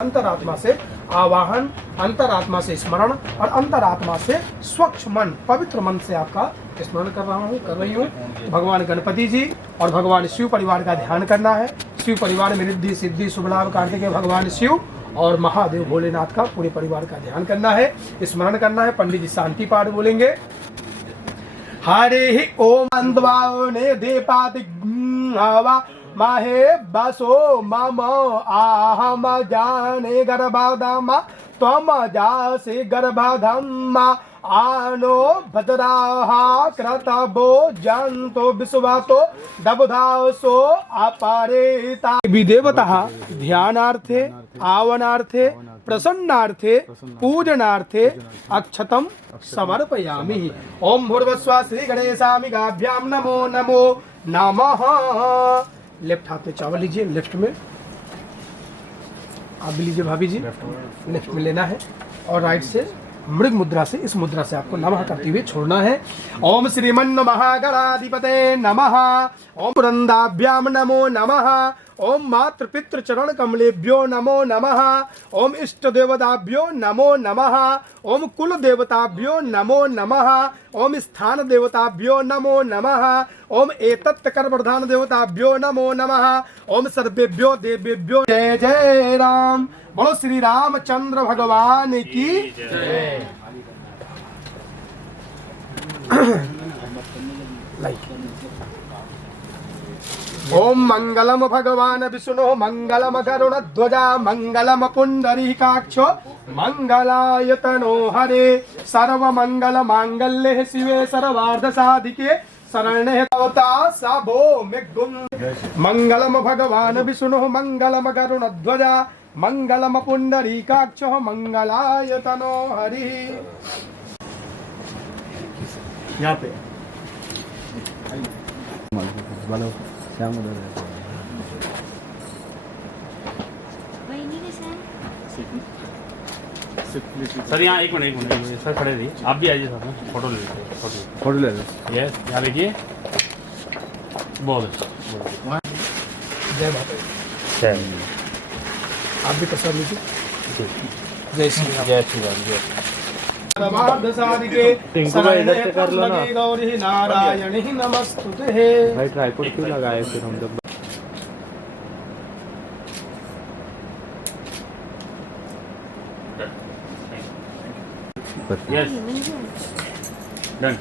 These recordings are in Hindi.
अंतरात्मा से आवाहन, अंतरात्मा से स्मरण और अंतरात्मा से स्वच्छ मन, पवित्र मन से आपका स्मरण कर रही हूँ। भगवान गणपति जी और भगवान शिव परिवार का ध्यान करना है। शिव परिवार में रिद्धि सिद्धि शुभ लाभ कार्तिकेय भगवान शिव और महादेव भोलेनाथ का पूरे परिवार का ध्यान करना है, स्मरण करना है। पंडित जी शांति पाठ बोलेंगे। हरे ओम अंधवाने देपाति हवा माहे बसो मम आहम जाने गर्भाधम त्वम जासि गर्भाधम आनो भद्राहा क्रतभो जंतो विश्वातो दबुधासो अपरेता विदेवतः ध्यानार्थे आवनार्थे प्रसन्नार्थे पूजनार्थे अक्षतम समर्पयामि। ओम भूर्भुवस्सुः श्री गणेशामि गाभ्यां नमो नमो नमः। लेफ्ट हाथ में चावल लीजिए, लेफ्ट में आप भी लीजिए भाभी जी, लेफ्ट में लेना है और राइट से मृग मुद्रा से, इस मुद्रा से आपको नमः करते हुए छोड़ना है। ओम श्रीमन् महागणाधिपते नमः। ओम पुरंदाभ्याम नमो नमः। ओम मातृ पितृ चरण कमलेभ्यो नमो नमः। ओम इष्ट देवताभ्यो नमो नमः। ओम कुल देवताभ्यो नमो नमः। ओम स्थान देवताभ्यो नमो नमः। ओम एतत् कर प्रधान देवताभ्यो नमो नमः। ओम सर्वेभ्यो देवेभ्यो जय जय राम। बोलो श्री रामचंद्र भगवान की जय। ओम मंगलम भगवान विष्णु मंगलम गरुण ध्वजा मंगलम पुंडरीकाक्षो मंगलायतनो हरे सर्व मंगल मांगल्ये शिवे सर्वार्थ साधिके शरण्ये त्र्यंबके सबो मेघुम। मंगलम भगवान विष्णु मंगलम गरुण ध्वजा मंगलम पुंडरीकाक्षो मंगलायतनो हरि। यहाँ पे सर यहाँ एक मिनट सर खड़े रहिए, आप भी आइए सर, फोटो ले लीजिए, फोटो ले लीजिए। यस, यहाँ देखिए, बहुत अच्छा। जय माता, आप भी प्रसाद लीजिए। जय श्री राम, जय श्री राम, जय परमार्थ साधिके शरण्ये त्र्यंबके गौरी नारायणी नमस्तुते। भाई ट्राइपॉड क्यों लगाए फिर हम जब यस डन।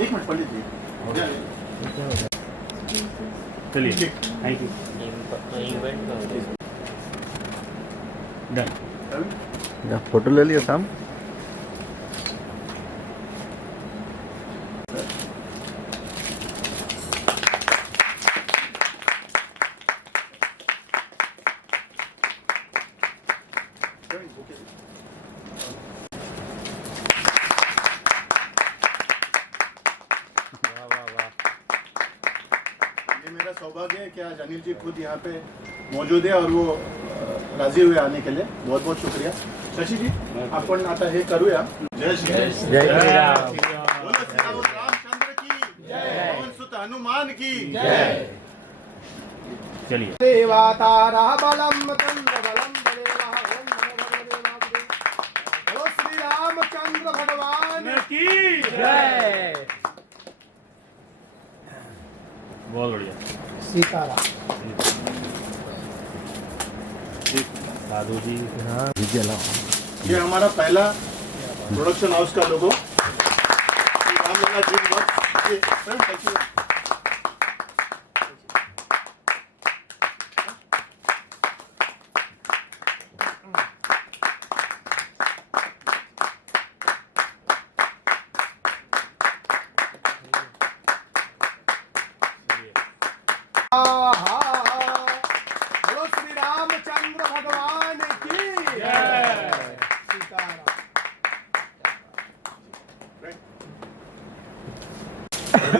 एक मिनट पंडित जी, चलिए, थैंक यू, डन। फोटो ले लिया शाम। ये मेरा सौभाग्य है कि आज अनिल जी खुद यहाँ पे मौजूद है और वो राजी हुए आने के लिए। बहुत बहुत शुक्रिया। शशि जी, आपण आता हे करूया। जय श्री राम। बोलो श्री रामचंद्र की जय। पवन सुत हनुमान की जय। चलिए, देवातारा बलम तंत्र बलम देवा ओम नमो भगवते वासुदेवाय। बोलो श्री रामचंद्र भगवान की जय। बहुत बढ़िया। सीताराम। साधु जी, हाँ ये हमारा पहला प्रोडक्शन हाउस का लोगो रामलला ड्रीम वर्क्स। बोलो श्री रामचंद्र भगवान की जय। सीताराम।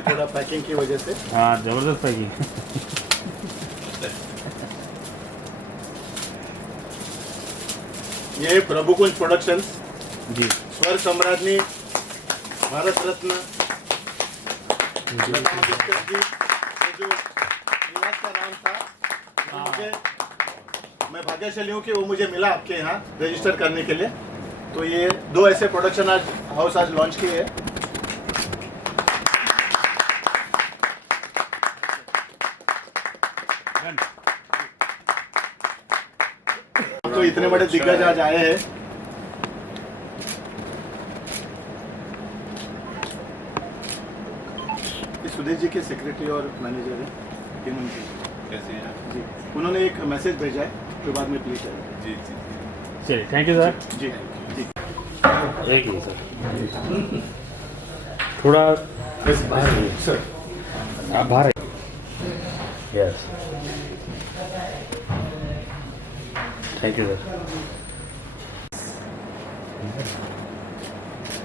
थोड़ा पैकिंग की वजह से हाँ जबरदस्त पैकिंग। ये प्रभुकुंज प्रोडक्शंस जी, स्वर सम्राज्ञी भारत रत्न लता मंगेशकर जी, जो निवास का नाम था, मुझे मैं भाग्यशाली हूँ कि वो मुझे मिला आपके यहाँ रजिस्टर करने के लिए। तो ये 2 ऐसे प्रोडक्शन आज हाउस आज लॉन्च किए हैं। तो इतने बड़े दिग्गज आज आए हैं। सुदेश जी के सेक्रेटरी और मैनेजर हैं हेमंत जी। कैसे हैं आप? जी, उन्होंने एक मैसेज भेजा है जो बाद में प्लीज करें। जी जी चलिए थैंक यू सर। जी जी एक ही सर, थोड़ा बाहर आइए। सर आप बाहर आइए। Yes thank you sir.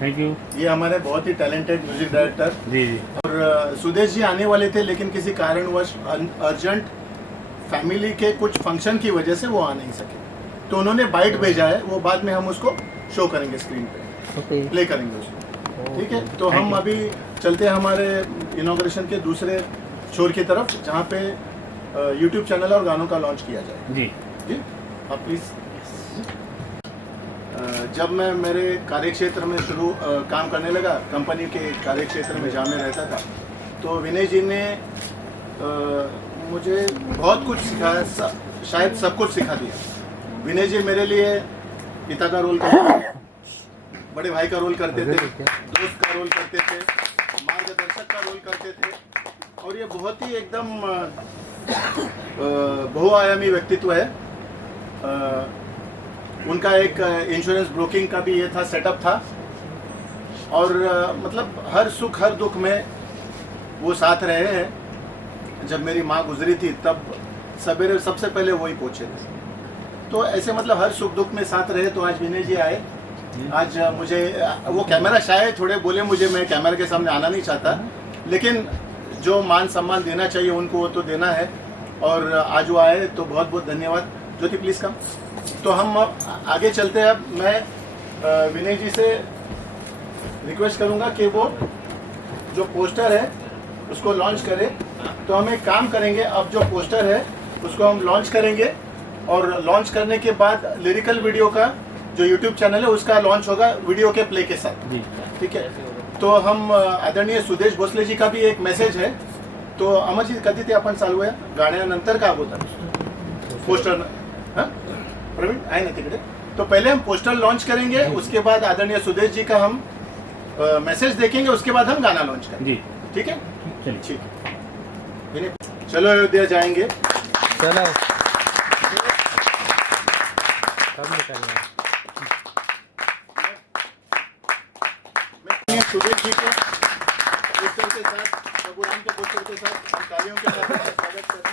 Thank you. ये हमारे बहुत ही टैलेंटेड म्यूजिक डायरेक्टर जी जी और सुदेश जी आने वाले थे, लेकिन किसी कारणवश अर्जेंट फैमिली के कुछ फंक्शन की वजह से वो आ नहीं सके। तो उन्होंने बाइट भेजा है, वो बाद में हम उसको शो करेंगे स्क्रीन पे, प्ले करेंगे उसको। ठीक है, तो हम अभी चलते हैं हमारे इनॉग्रेशन के दूसरे छोर की तरफ, जहाँ पे यूट्यूब चैनल और गानों का लॉन्च किया जाए। जी जी आप प्लीज। जब मैं मेरे कार्यक्षेत्र में काम करने लगा, कंपनी के कार्यक्षेत्र में जहाँ मैं रहता था, तो विनय जी ने मुझे बहुत कुछ सिखाया, शायद सब कुछ सिखा दिया। विनय जी मेरे लिए पिता का रोल करते थे, बड़े भाई का रोल करते थे, दोस्त का रोल करते थे, मार्गदर्शक का रोल करते थे। और ये बहुत ही एकदम बहुआयामी व्यक्तित्व है। उनका एक इंश्योरेंस ब्रोकिंग का भी ये था, सेटअप था। और मतलब हर सुख हर दुख में वो साथ रहे हैं। जब मेरी माँ गुजरी थी तब सवेरे सबसे पहले वही पहुंचे थे। तो ऐसे मतलब हर सुख दुख में साथ रहे। तो आज विनय जी आए। आज मुझे वो कैमरा शायद थोड़े बोले मुझे, मैं कैमरा के सामने आना नहीं चाहता, लेकिन जो मान सम्मान देना चाहिए उनको वो तो देना है। और आज वो आए तो बहुत बहुत धन्यवाद। ज्योति प्लीज़ कम। तो हम आगे चलते हैं। अब मैं विनय जी से रिक्वेस्ट करूंगा कि वो जो पोस्टर है उसको लॉन्च करे। तो हम एक काम करेंगे, अब जो पोस्टर है उसको हम लॉन्च करेंगे और लॉन्च करने के बाद लिरिकल वीडियो का जो यूट्यूब चैनल है उसका लॉन्च होगा वीडियो के प्ले के साथ। ठीक है, तो हम आदरणीय सुदेश भोसले जी का भी एक मेसेज है। तो अमर जी कधी ते आपण चालू आहे गाण्यानंतर का होता पोस्टर? हाँ प्रवीण आहे ना तिकडे? तो पहले हम पोस्टर लॉन्च करेंगे, उसके बाद आदरणीय सुदेश जी का हम मैसेज देखेंगे, उसके बाद हम गाना लॉन्च करेंगे। जी ठीक है, चलिए ठीक है। चलो अयोध्या जाएंगे। चलो कब निकलना है? मैं सुदेश जी को पोस्टर के साथ, प्रभु राम के पोस्टर के साथ तालियों के साथ स्वागत करें।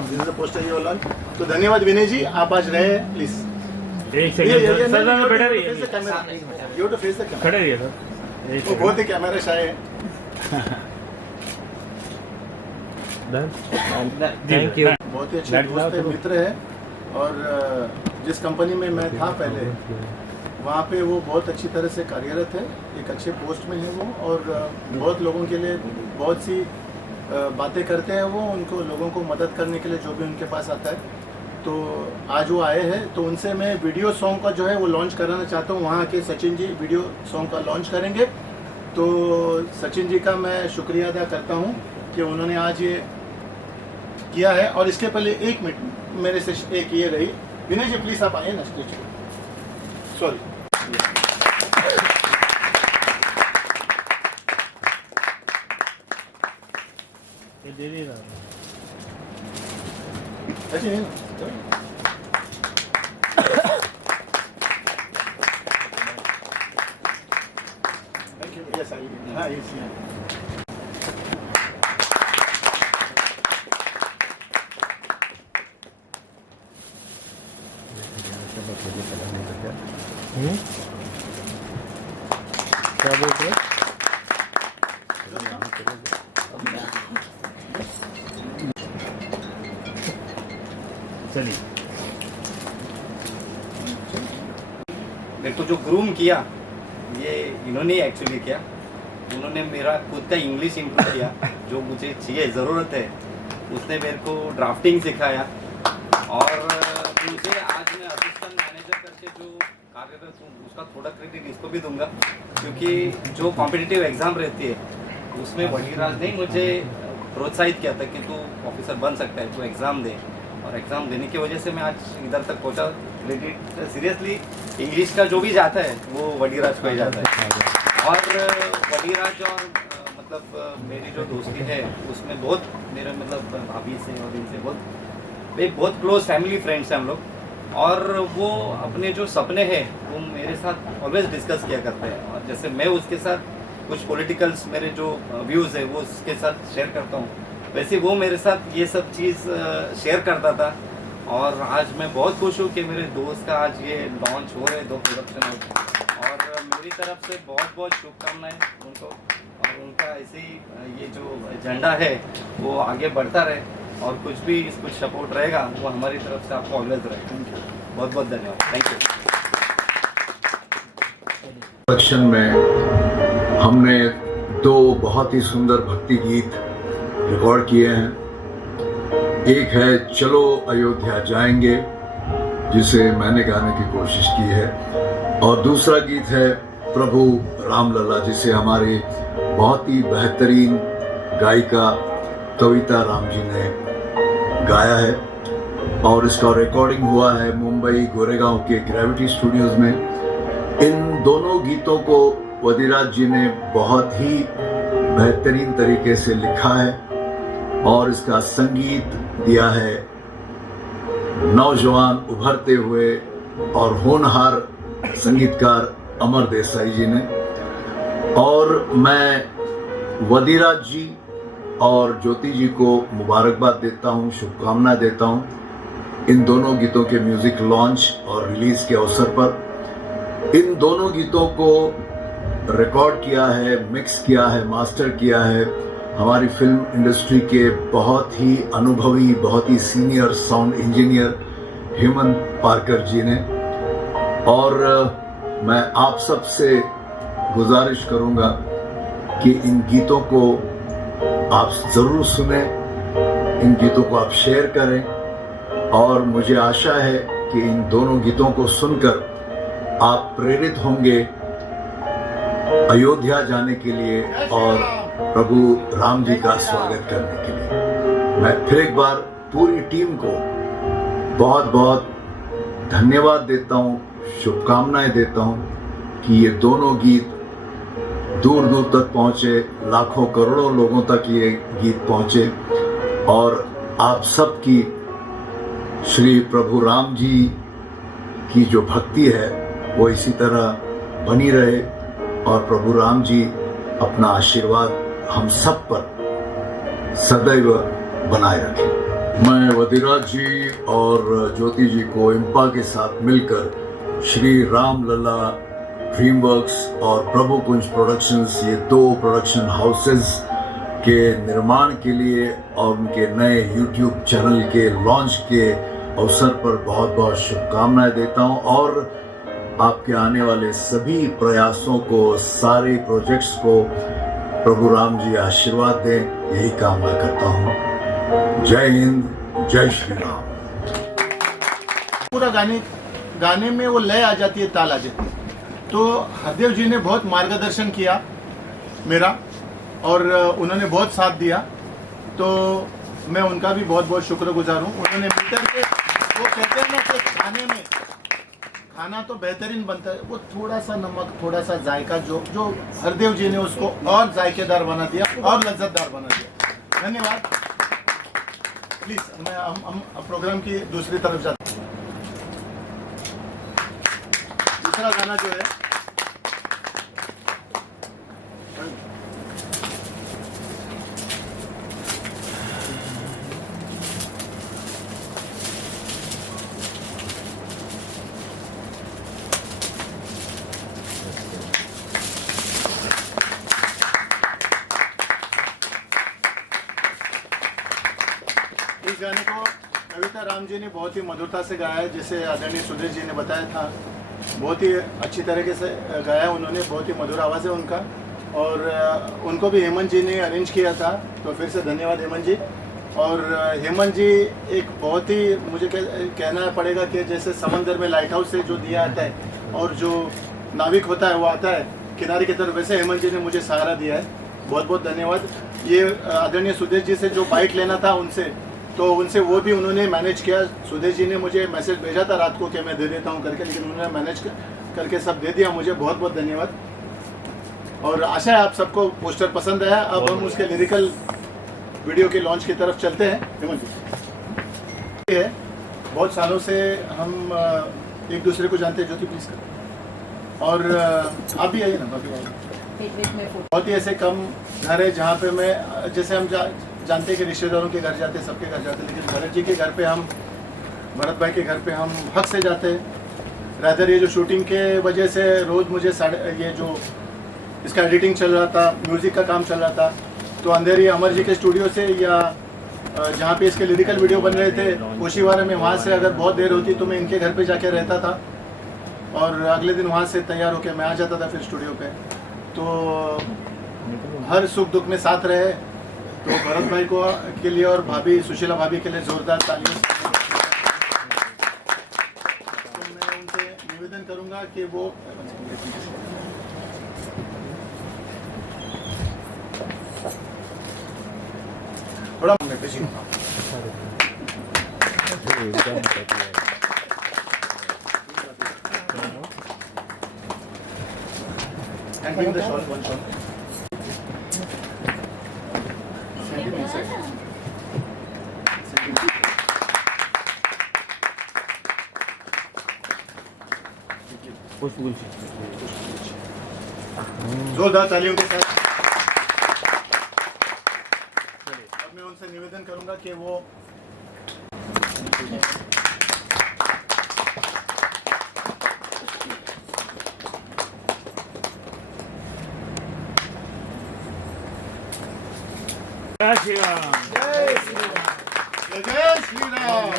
This is the poster you launch. तो धन्यवाद विनय जी, आप आज रहे प्लीज। एक सेकंड सर, मैं बैठा रहिए। You to face the camera. खड़े रहिए सर। एक वो बहुत ही कैमरा शाय है। Thank you. बहुत ही अच्छे दोस्त है, मित्र है। और जिस कंपनी में मैं था पहले, वहाँ पे वो बहुत अच्छी तरह से कार्यरत है, एक अच्छे पोस्ट में है वो। और बहुत लोगों के लिए बहुत सी बातें करते हैं वो, उनको लोगों को मदद करने के लिए जो भी उनके पास आता है। तो आज वो आए हैं, तो उनसे मैं वीडियो सॉन्ग का जो है वो लॉन्च कराना चाहता हूँ। वहाँ के सचिन जी वीडियो सॉन्ग का लॉन्च करेंगे। तो सचिन जी का मैं शुक्रिया अदा करता हूँ कि उन्होंने आज ये किया है। और इसके पहले 1 मिनट मेरे से एक ये रही, विनय जी प्लीज आप आइए ना स्टेज पे। सॉरी दे दीजिए। अच्छा नहीं थैंक यू। यस आई हाँ यस क्या बोल रहे? चलिए मेरे को जो ग्रूम किया ये इन्होंने एक्चुअली किया। उन्होंने मेरा खुद का इंग्लिश इम्प्रूव किया, जो मुझे चाहिए ज़रूरत है उसने मेरे को ड्राफ्टिंग सिखाया और मुझे आज मैं असिस्टेंट मैनेजर करके जो कार्यरत हूँ उसका थोड़ा क्रेडिट इसको भी दूंगा, क्योंकि जो कॉम्पिटिटिव एग्ज़ाम रहती है उसमें वहीराज ने मुझे प्रोत्साहित किया था कि तू ऑफिसर बन सकता है, तू एग्ज़ाम दे, और एग्ज़ाम देने की वजह से मैं आज इधर तक पहुँचा। क्रेडिट सीरियसली इंग्लिश का जो भी जाता है वो वहीराज को ही जाता है। और वहीराज और मतलब मेरी जो दोस्ती है उसमें बहुत मेरे मतलब भाभी से और इनसे बहुत क्लोज फैमिली फ्रेंड्स हैं हम लोग, और वो अपने जो सपने हैं वो मेरे साथ ऑलवेज डिस्कस किया करते हैं, और जैसे मैं उसके साथ कुछ पॉलिटिकल्स मेरे जो व्यूज़ है वो उसके साथ शेयर करता हूँ, वैसे वो मेरे साथ ये सब चीज़ शेयर करता था। और आज मैं बहुत खुश हूँ कि मेरे दोस्त का आज ये लॉन्च हो रहे 2 प्रोडक्शन और मेरी तरफ से बहुत बहुत शुभकामनाएं उनको, और उनका ऐसे ही ये जो एजेंडा है वो आगे बढ़ता रहे, और कुछ भी कुछ सपोर्ट रहेगा वो हमारी तरफ से आपको ऑलवेज रहेगा। बहुत बहुत धन्यवाद, थैंक यू। प्रोडक्शन में हमने 2 बहुत ही सुंदर भक्ति गीत रिकॉर्ड किए हैं। एक है चलो अयोध्या जाएंगे, जिसे मैंने गाने की कोशिश की है, और दूसरा गीत है प्रभु रामलला, जिसे हमारी बहुत ही बेहतरीन गायिका कविता राम जी ने गाया है, और इसका रिकॉर्डिंग हुआ है मुंबई गोरेगांव के ग्रेविटी स्टूडियोज में। इन दोनों गीतों को वदिराज जी ने बहुत ही बेहतरीन तरीके से लिखा है, और इसका संगीत दिया है नौजवान उभरते हुए और होनहार संगीतकार अमर देसाई जी ने। और मैं वदिराज जी और ज्योति जी को मुबारकबाद देता हूँ, शुभकामनाएं देता हूँ इन दोनों गीतों के म्यूज़िक लॉन्च और रिलीज़ के अवसर पर। इन दोनों गीतों को रिकॉर्ड किया है, मिक्स किया है, मास्टर किया है हमारी फिल्म इंडस्ट्री के बहुत ही अनुभवी, बहुत ही सीनियर साउंड इंजीनियर हेमंत पारकर जी ने। और मैं आप सब से गुजारिश करूंगा कि इन गीतों को आप ज़रूर सुने, इन गीतों को आप शेयर करें, और मुझे आशा है कि इन दोनों गीतों को सुनकर आप प्रेरित होंगे अयोध्या जाने के लिए और प्रभु राम जी का स्वागत करने के लिए। मैं फिर एक बार पूरी टीम को बहुत बहुत धन्यवाद देता हूँ, शुभकामनाएं देता हूँ कि ये दोनों गीत दूर दूर तक पहुँचे, लाखों करोड़ों लोगों तक ये गीत पहुँचे, और आप सबकी श्री प्रभु राम जी की जो भक्ति है वो इसी तरह बनी रहे, और प्रभु राम जी अपना आशीर्वाद हम सब पर सदैव बनाए रखें। मैं वदिराज जी और ज्योति जी को इम्पा के साथ मिलकर श्री राम लला ड्रीमवर्क्स और प्रभु कुंज प्रोडक्शंस, ये 2 प्रोडक्शन हाउसेस के निर्माण के लिए और उनके नए यूट्यूब चैनल के लॉन्च के अवसर पर बहुत बहुत शुभकामनाएं देता हूं, और आपके आने वाले सभी प्रयासों को, सारे प्रोजेक्ट्स को प्रभु राम जी आशीर्वाद दें, यही कामना करता हूँ। जय हिंद, जय श्री राम। पूरा गाने में वो लय आ जाती है, ताल आ जाती है। तो हरदेव जी ने बहुत मार्गदर्शन किया मेरा, और उन्होंने बहुत साथ दिया, तो मैं उनका भी बहुत बहुत शुक्रगुजार हूँ। उन्होंने मिलकर के, वो कहते हैं ना कि खाने में खाना तो बेहतरीन बनता है, वो थोड़ा सा नमक, थोड़ा सा जायका जो हरदेव जी ने उसको और जायकेदार बना दिया और लज्जतदार बना दिया। धन्यवाद। प्लीज हम प्रोग्राम की दूसरी तरफ जाते हैं। दूसरा गाना जो है इस गाने को कविता राम जी ने बहुत ही मधुरता से गाया है, जैसे आदरणीय सुधीर जी ने बताया था, बहुत ही अच्छी तरीके से गाया उन्होंने, बहुत ही मधुर आवाज़ है उनका। और उनको भी हेमंत जी ने अरेंज किया था, तो फिर से धन्यवाद हेमंत जी। और हेमंत जी एक बहुत ही मुझे कहना पड़ेगा कि जैसे समंदर में लाइट हाउस से जो दिया आता है और जो नाविक होता है वो आता है किनारे की तरफ, वैसे हेमंत जी ने मुझे सहारा दिया है। बहुत बहुत धन्यवाद। ये आदरणीय सुदेश जी से जो बाइक लेना था उनसे वो भी उन्होंने मैनेज किया। सुदेश जी ने मुझे मैसेज भेजा था रात को कि मैं दे देता हूँ करके, लेकिन उन्होंने मैनेज करके सब दे दिया। मुझे बहुत बहुत धन्यवाद। और आशा है आप सबको पोस्टर पसंद आया। अब हम उसके लिरिकल वीडियो के लॉन्च की तरफ चलते हैं। हेमंत जी है, बहुत सालों से हम एक दूसरे को जानते हैं। ज्योति प्लीज कर। और आप भी आइए ना, बहुत ही ऐसे कम घर है जहाँ पे मैं, जैसे हम जानते हैं कि रिश्तेदारों के घर जाते हैं, सबके घर जाते हैं, लेकिन भरत जी के घर पे हम, भरत भाई के घर पे हम हक से जाते हैं। रादर ये जो शूटिंग के वजह से रोज़ मुझे ये जो इसका एडिटिंग चल रहा था, म्यूज़िक का काम चल रहा था, तो अंधेरी अमर जी के स्टूडियो से या जहाँ पे इसके लिरिकल वीडियो बन रहे थे कोशीवारा में, वहाँ से अगर बहुत देर होती तो मैं इनके घर पे जाके रहता था और अगले दिन वहाँ से तैयार होकर मैं आ जाता था फिर स्टूडियो पे। तो हर सुख दुख में साथ रहे। तो भरत भाई को के लिए और भाभी सुशीला भाभी के लिए जोरदार तालियां। तो मैं उनसे निवेदन करूंगा कि वो थोड़ा and bring the shawl, one shawl. Send him inside. Send him. जोरदार तालियों के साथ। अब मैं उनसे निवेदन करूंगा कि वो जय श्री राम। जय श्री राम। जय श्री राम।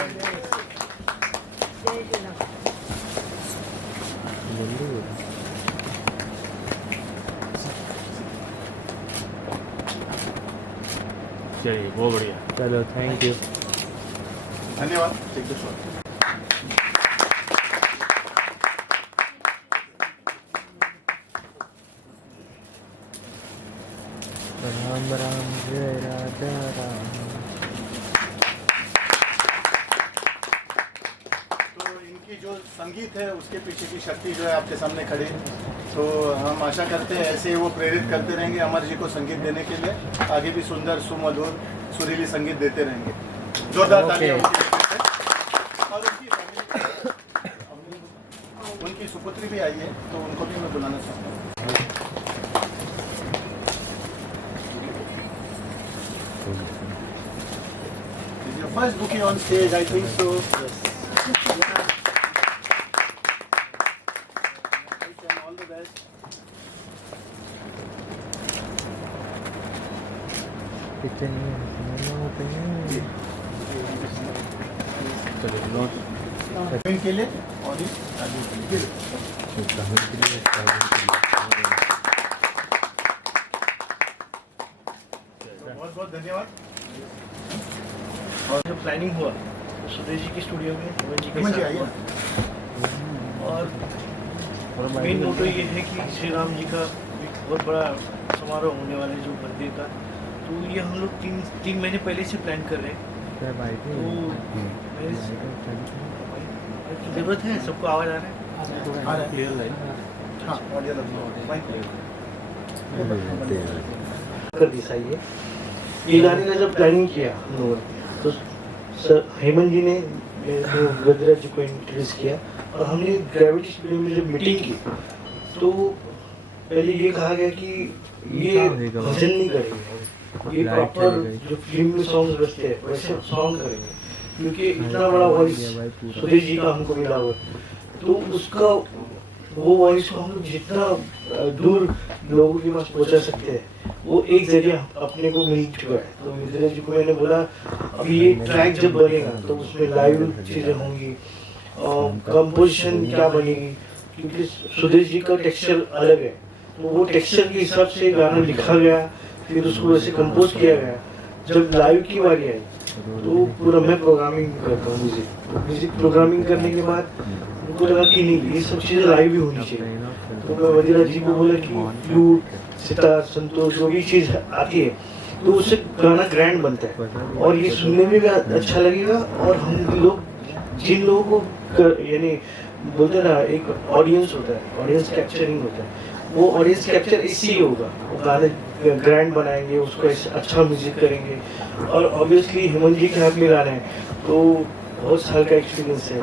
चलिए बहुत बढ़िया। चलो थैंक यू। धन्यवाद। Take the shot. Ram Ram जय राजा राम। तो इनकी जो संगीत है उसके पीछे की शक्ति जो है आपके सामने खड़ी है। तो हम आशा करते हैं ऐसे ही वो प्रेरित करते रहेंगे अमर जी को संगीत देने के लिए, आगे भी सुंदर सुमधुर सुरीली संगीत देते रहेंगे। जोरदार तालियां उनके लिए। और उनकी सुपुत्री भी आई है तो उनको भी मैं बुलाना चाहता हूँ। First booking on stage, I think so. Yeah. All the best. के लिए और बहुत बहुत धन्यवाद। और जो प्लानिंग हुआ तो सुरेश जी के स्टूडियो में हेमंत जी के हेमंत जी साथ आइए। हुआ। और मेन मोटो ये है कि श्री राम जी का एक बहुत बड़ा समारोह होने वाला है जो बर्थडे का, तो ये हम लोग तीन महीने पहले से प्लान कर रहे हैं। तो जरूरत है, सबको आवाज़ आ रहा है? Clear line. हाँ, ऑडियो कर दी सही है। ये गाने का जब प्लानिंग किया हम लोगों ने तो सर हेमंत जी ने गजराज जी को इंट्रोड्यूस किया और हमने ग्रेविटी स्टूडियो में जब मीटिंग की तो पहले ये कहा गया कि ये भजन नहीं करेंगे, ये प्रॉपर जो फिल्म में सॉन्ग बजते हैं वैसे सॉन्ग करेंगे, क्योंकि इतना बड़ा वॉइस सुरेश जी का हमको मिला हुआ तो उसका वो वॉइस को हम लोग जितना दूर लोगों के पास पहुंचा सकते हैं वो एक जरिया अपने को मिल चुका है। तो मिश्रा जी को मैंने बोला अभी ये ट्रैक जब बनेगा तो उसमें लाइव चीज़ें होंगी और कंपोजिशन क्या बनेगी, क्योंकि सुदेश जी का टेक्सचर अलग है तो वो टेक्सचर के हिसाब से गाना लिखा गया, फिर उसको वैसे कंपोज किया गया। जब लाइव की बारी आई तो पूरा मैं प्रोग्रामिंग करता हूँ म्यूजिक प्रोग्रामिंग करने के बाद उनको लगा कि नहीं ये सब चीज़ें लाइव भी होनी चाहिए। तो मैं वजीरा जी को बोला कि फ्लूट सितार संतोष जो भी चीज़ आती है तो उससे गाना ग्रैंड बनता है और ये सुनने में भी अच्छा लगेगा और हम लोग जिन लोगों को यानी बोलते हैं ना एक ऑडियंस होता है, ऑडियंस कैप्चरिंग होता है, वो ऑडियंस कैप्चर इससे ही होगा। वो गाने ग्रैंड बनाएंगे, उसको अच्छा म्यूजिक करेंगे और ऑब्वियसली हेमंत जी के हाथ में गाने हैं तो बहुत साल का एक्सपीरियंस है।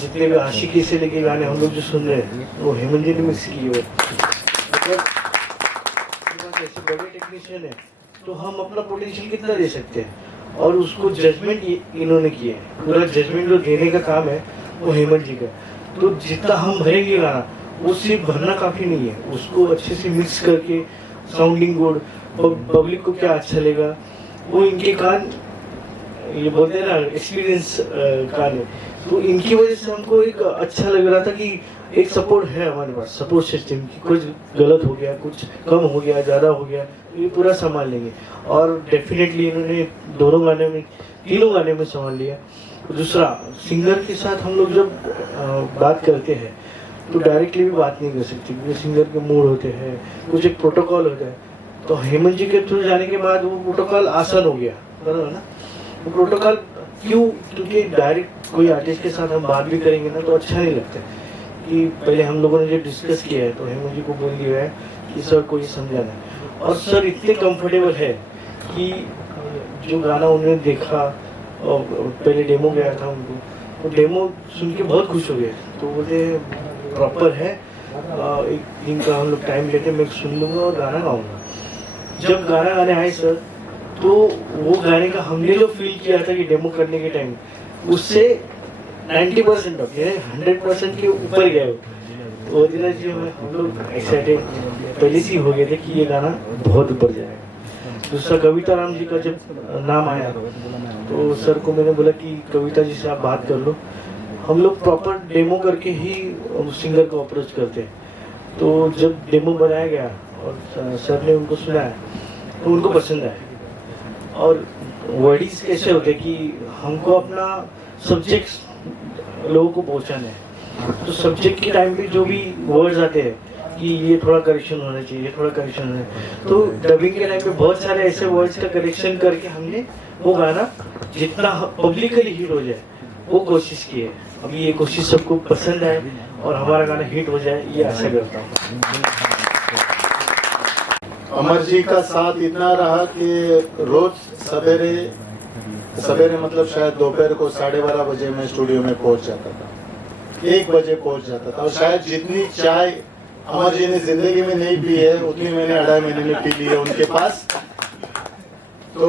जितने भी आशिकी से लेके गाने हम लोग जो सुन रहे हैं वो हेमंत जी ने मिक्स किए हुए। मतलब ऐसे बड़े टेक्नीशियन है तो हम अपना पोटेंशियल कितना दे सकते हैं और उसको जजमेंट इन्होंने किया है। पूरा जजमेंट जो देने का काम है वो हेमंत जी का। तो जितना हम भरेंगे गाना वो सिर्फ भरना काफ़ी नहीं है, उसको अच्छे से मिक्स करके साउंडिंग गुड पब्लिक को क्या अच्छा लगेगा वो इनके कान ये बोलते हैं ना एक्सपीरियंस कान है। तो इनकी वजह से हमको एक अच्छा लग रहा था कि एक सपोर्ट है हमारे पास, सपोर्ट सिस्टम की कुछ गलत हो गया कुछ कम हो गया ज़्यादा हो गया ये पूरा संभाल लेंगे और डेफिनेटली इन्होंने दोनों गाने में तीनों गाने में संभाल लिया। दूसरा सिंगर के साथ हम लोग जब बात करते हैं तो डायरेक्टली भी बात नहीं कर सकते क्योंकि सिंगर के मूड होते हैं, कुछ एक प्रोटोकॉल होता है। तो हेमंत जी के थ्रू जाने के बाद वो प्रोटोकॉल आसान हो गया, बराबर ना। वो प्रोटोकॉल क्यों, क्योंकि डायरेक्ट कोई आर्टिस्ट के साथ हम बात भी करेंगे ना तो अच्छा नहीं लगता कि पहले हम लोगों ने जो डिस्कस किया है तो हेमंत जी को बोल दिया है कि सर को ये समझाना है और सर इतने कंफर्टेबल है कि जो गाना उन्होंने देखा और पहले डेमो गया था उनको, वो डेमो सुन के बहुत खुश हो गए। तो बोलते प्रॉपर है, एक दिन का हम लोग टाइम लेते मैं सुन लूँगा और गाना गाऊँगा। जब गाना गाने आए सर तो वो गाने का हमने जो फील किया था कि डेमो करने के टाइम उससे 90% ऑफ यानी 100% के ऊपर गए। वो दिन जी हम लोग एक्साइटेड पहले से ही हो गए थे कि ये गाना बहुत ऊपर जाएगा। दूसरा कविता राम जी का जब नाम आया तो सर को मैंने बोला कि कविता जी से आप बात कर लो। हम लोग प्रॉपर डेमो करके ही सिंगर को अप्रोच करते हैं। तो जब डेमो बनाया गया और सर ने उनको सुनाया तो उनको पसंद आया। और वर्डीज कैसे होते कि हमको अपना सब्जेक्ट लोगों को पहुंचाना है, तो सब्जेक्ट के टाइम पे जो भी वर्ड्स आते हैं कि ये थोड़ा करेक्शन होना चाहिए, थोड़ा करेक्शन होना चाहिए, तो डबिंग के टाइम पे बहुत सारे ऐसे वर्ड्स का करेक्शन करके हमने वो गाना जितना पब्लिकली हिट हो जाए वो कोशिश की है। अभी ये कोशिश सबको पसंद आए और हमारा गाना हिट हो जाए ये आशा करता हूँ। अमर जी का साथ इतना रहा कि रोज सवेरे मतलब शायद दोपहर को 12:30 बजे मैं स्टूडियो में पहुंच जाता था, 1 बजे पहुंच जाता था। और शायद जितनी चाय अमर जी ने जिंदगी में नहीं पी है उतनी मैंने 2.5 महीने में पी ली है उनके पास। तो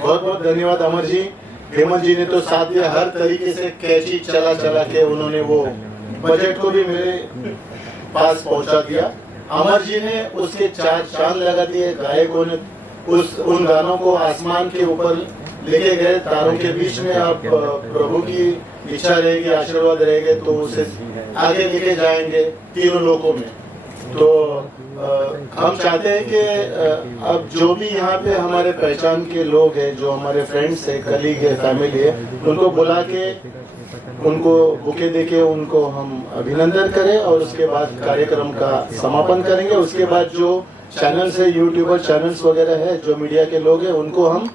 बहुत बहुत धन्यवाद अमर जी। हेमंत जी ने तो साथ दिया, हर तरीके से कैची चला के उन्होंने वो बजट को भी मेरे पास पहुंचा दिया। अमर जी ने उसके 4 चांद लगा दिए, गायकों ने उन गानों को आसमान के ऊपर लेके गए, तारों के बीच में। आप प्रभु की इच्छा रहेगी, आशीर्वाद रहेंगे तो उसे आगे लेके जाएंगे तीनों लोकों में। तो हम चाहते हैं कि अब जो भी यहाँ पे हमारे पहचान के लोग हैं, जो हमारे फ्रेंड्स है, कलीग है, फैमिली है, उनको बुला के उनको बुके देके उनको हम अभिनंदन करें और उसके बाद कार्यक्रम का समापन करेंगे। उसके बाद जो चैनल्स है, यूट्यूबर चैनल्स वगैरह है, जो मीडिया के लोग हैं, उनको हम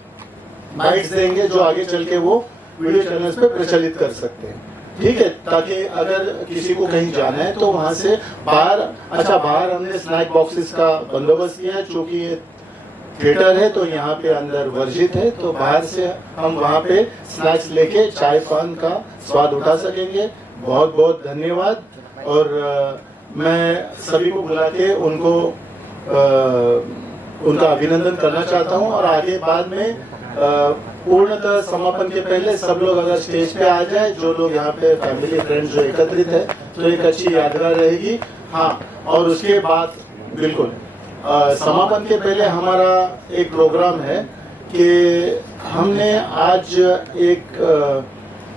बाइट्स देंगे जो आगे चल के वो वीडियो चैनल्स पे प्रचलित कर सकते हैं। ठीक है, ताकि अगर किसी को कहीं जाना है तो वहां से बाहर हमने स्नैक बॉक्सेस का बंदोबस्त किया है। चूंकि ये थिएटर है तो यहाँ पे अंदर वर्जित है, तो बाहर से हम वहाँ पे स्नैक्स लेके चाय पान का स्वाद उठा सकेंगे। बहुत बहुत धन्यवाद। और मैं सभी को बुला के उनको उनका अभिनंदन करना चाहता हूँ। और आगे बाद में पूर्णतः समापन के पहले सब लोग अगर स्टेज पे आ जाए, जो लोग यहाँ पे फैमिली फ्रेंड्स जो एकत्रित है, तो एक अच्छी यादगार रहेगी। हाँ, और उसके बाद बिल्कुल समापन के पहले हमारा एक प्रोग्राम है कि हमने आज एक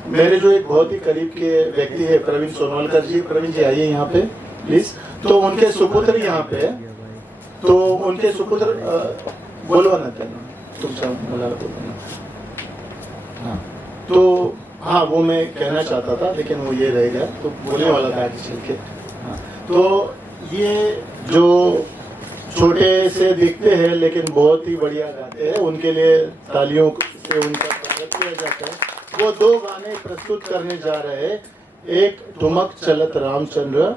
मेरे जो एक बहुत ही करीब के व्यक्ति है प्रवीण सोनवलकर जी। प्रवीण जी आइए यहाँ पे प्लीज। तो उनके सुपुत्र यहाँ पे है, तो उनके सुपुत्र बोलो ना तुमचा मला बोलो ना। तो हाँ, वो मैं कहना चाहता था लेकिन वो ये रह गया, तो बोलने वाला था आगे चल के। हाँ, तो ये जो छोटे से दिखते हैं लेकिन बहुत ही बढ़िया गाते हैं, उनके लिए तालियों से उनका स्वागत किया जाता है। वो 2 गाने प्रस्तुत करने जा रहे हैं, एक ठुमक चलत रामचंद्र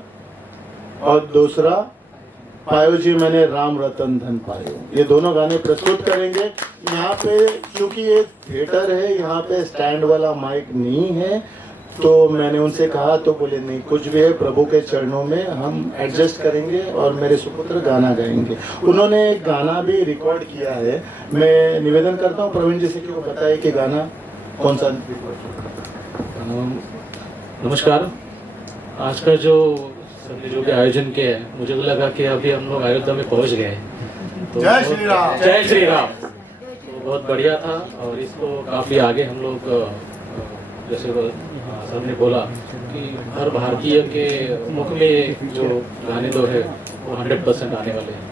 और दूसरा पायो जी मैंने राम रतन धन पायो। ये दोनों गाने प्रस्तुत करेंगे। यहाँ पे क्योंकि ये थिएटर है, यहाँ पे स्टैंड वाला माइक नहीं है, तो मैंने उनसे कहा तो बोले नहीं, कुछ भी है प्रभु के चरणों में हम एडजस्ट करेंगे और मेरे सुपुत्र गाना गाएंगे। उन्होंने एक गाना भी रिकॉर्ड किया है। मैं निवेदन करता हूँ प्रवीण जी से कि वो बताए कि गाना कौन सा रिकॉर्ड। नमस्कार। आज का जो सबने जो भी आयोजन किया है, मुझे तो लगा कि अभी हम लोग अयोध्या में पहुंच गए हैं। तो जय श्री राम। जय श्री राम। तो बहुत बढ़िया था और इसको काफ़ी आगे हम लोग जैसे सर ने बोला कि हर भारतीय के मुख में जो गाने दो है वो 100% आने वाले हैं।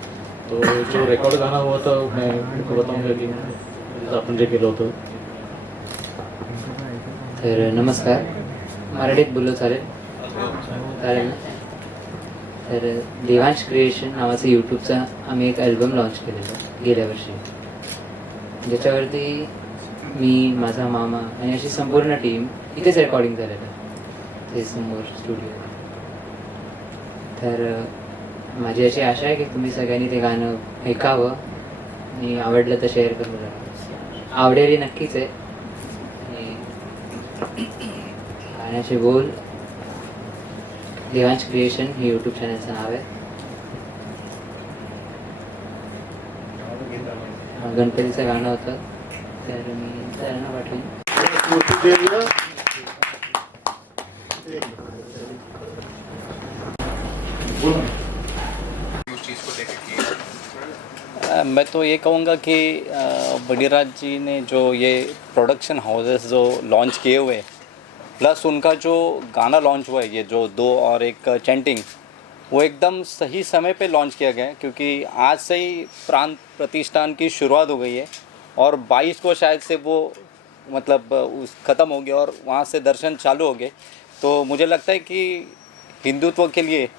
तो जो रिकॉर्ड गाना हुआ था मैं उनको बताऊंगा कि आपण जे केलं होतं। तर नमस्कार, मराठीत बोललो चालेल? चालेल ना? तर देवांश क्रिएशन नावाचं यूट्यूबचा आम्ही एक अल्बम लॉन्च केलेलं गेल्या वर्षी, ज्याच्यावरती मी, माझा मामा आणि अशी संपूर्ण टीम इथेच रेकॉर्डिंग झालेलं ते समोर स्टुडिओ. तर माझी अशी आशा आहे की तुम्ही सगळ्यांनी ते गाणं ऐकावं आणि आवडलं तर शेअर करून आवडेल नक्कीच आहे. गाण्याचे बोल देवांश क्रिएशन हे यूट्यूब चॅनलचं नाव आहे. गणपतीचं गाणं होतं, तर मी त्यांना पाठवेन. मैं तो ये कहूँगा कि बडीराज जी ने जो ये प्रोडक्शन हाउसेस जो लॉन्च किए हुए, प्लस उनका जो गाना लॉन्च हुआ है, ये जो 2 और 1 चैंटिंग, वो एकदम सही समय पे लॉन्च किया गया है, क्योंकि आज से ही प्राण प्रतिष्ठान की शुरुआत हो गई है और 22 को शायद से वो मतलब ख़त्म हो गया और वहाँ से दर्शन चालू हो गए। तो मुझे लगता है कि हिंदुत्व के लिए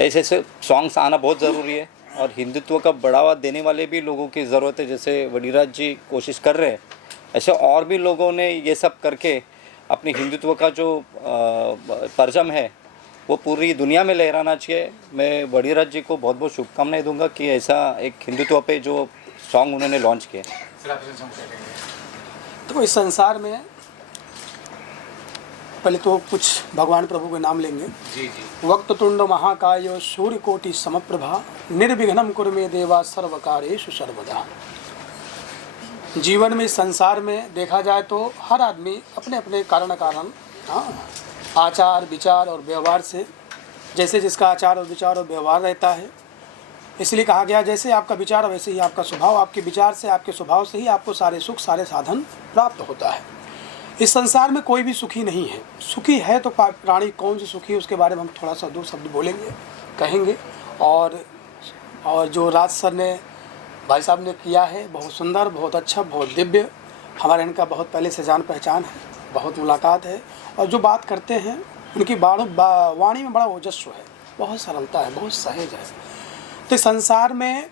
ऐसे ऐसे सॉन्ग्स आना बहुत ज़रूरी है और हिंदुत्व का बढ़ावा देने वाले भी लोगों की ज़रूरत है। जैसे बडीराज जी कोशिश कर रहे हैं, ऐसे और भी लोगों ने ये सब करके अपने हिंदुत्व का जो परचम है वो पूरी दुनिया में लहराना चाहिए। मैं बडीराज जी को बहुत बहुत शुभकामनाएं दूंगा कि ऐसा एक हिंदुत्व पे जो सॉन्ग उन्होंने लॉन्च किया। तो इस संसार में पहले तो कुछ भगवान प्रभु के नाम लेंगे। जी। वक्रतुंड महाकाय सूर्यकोटि समप्रभा निर्विघ्नं कुरु मे देवा सर्वकार्येषु सर्वदा। जीवन में, संसार में देखा जाए तो हर आदमी अपने अपने कारण आचार विचार और व्यवहार से, जैसे जिसका आचार और विचार और व्यवहार रहता है, इसलिए कहा गया जैसे आपका विचार वैसे ही आपका स्वभाव, आपके विचार से आपके स्वभाव से ही आपको सारे सुख सारे साधन प्राप्त होता है। इस संसार में कोई भी सुखी नहीं है। सुखी है तो प्राणी कौन सी सुखी है, उसके बारे में हम थोड़ा सा 2 शब्द बोलेंगे, कहेंगे। और जो राज सर ने, भाई साहब ने किया है, बहुत सुंदर, बहुत अच्छा, बहुत दिव्य। हमारे इनका बहुत पहले से जान पहचान है, बहुत मुलाकात है और जो बात करते हैं उनकी वाणी में बड़ा ओजस्व है, बहुत सरलता है, बहुत सहज है। तो संसार में